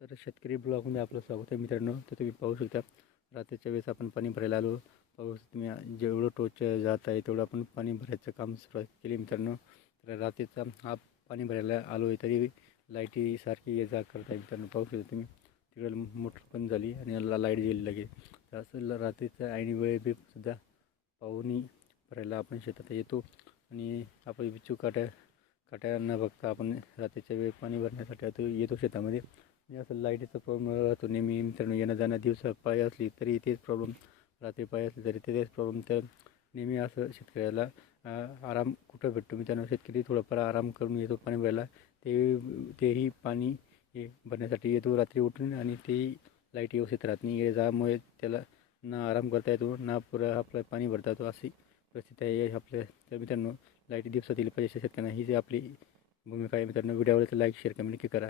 तर शेतकरी ब्लॉगमध्ये आपलं स्वागत आहे मित्रांनो. तर तुम्ही पाहू शकता रात्रीच्या वेळेस आपण पाणी भरायला आलो. पाहू तुम्ही जेवढं टोच जात आहे तेवढं आपण पाणी भरायचं काम सुरुवात केली मित्रांनो. तर रात्रीचा हा पाणी भरायला आलो आहे तरी लाईटी सारखी ये जा करत आहे मित्रांनो. पाहू शकता तुम्ही तिकडे मोटर बंद झाली आणि लाईट गेली लगेच. तर असं रात्रीचा ऐन वेळ बी सुद्धा पाहुणी भरायला आपण शेतात येतो आणि आपण विचू काट्या न बघता आपण रात्रीच्या वेळ पाणी भरण्यासाठी येतो शेतामध्ये. असं लाईटीचा प्रॉब्लेम राहतो नेहमी मित्रांनो. येणं जाणं दिवसा पाळी असली तरी तेच प्रॉब्लेम, रात्री पाळी असली तरी तेच प्रॉब्लेम. तर नेहमी असं शेतकऱ्याला आराम कुठं भेटतो मित्रांनो. शेतकरी थोडाफार आराम करून येतो पाणी भरायला. तेही पाणी हे भरण्यासाठी येतो रात्री उठून आणि तेही लाईट व्यवस्थित राहत नाही. यामुळे त्याला ना आराम करता येतो ना पुरा आपलं पाणी भरता येतो, अशी परिस्थिती आहे आपल्या. तर मित्रांनो लाईट दिवसात दिली पाहिजे शेतकऱ्यांना, ही जी आपली भूमिका आहे मित्रांनो. व्हिडिओ आवडला तर लाईक शेअर कमेंट नक्की करा.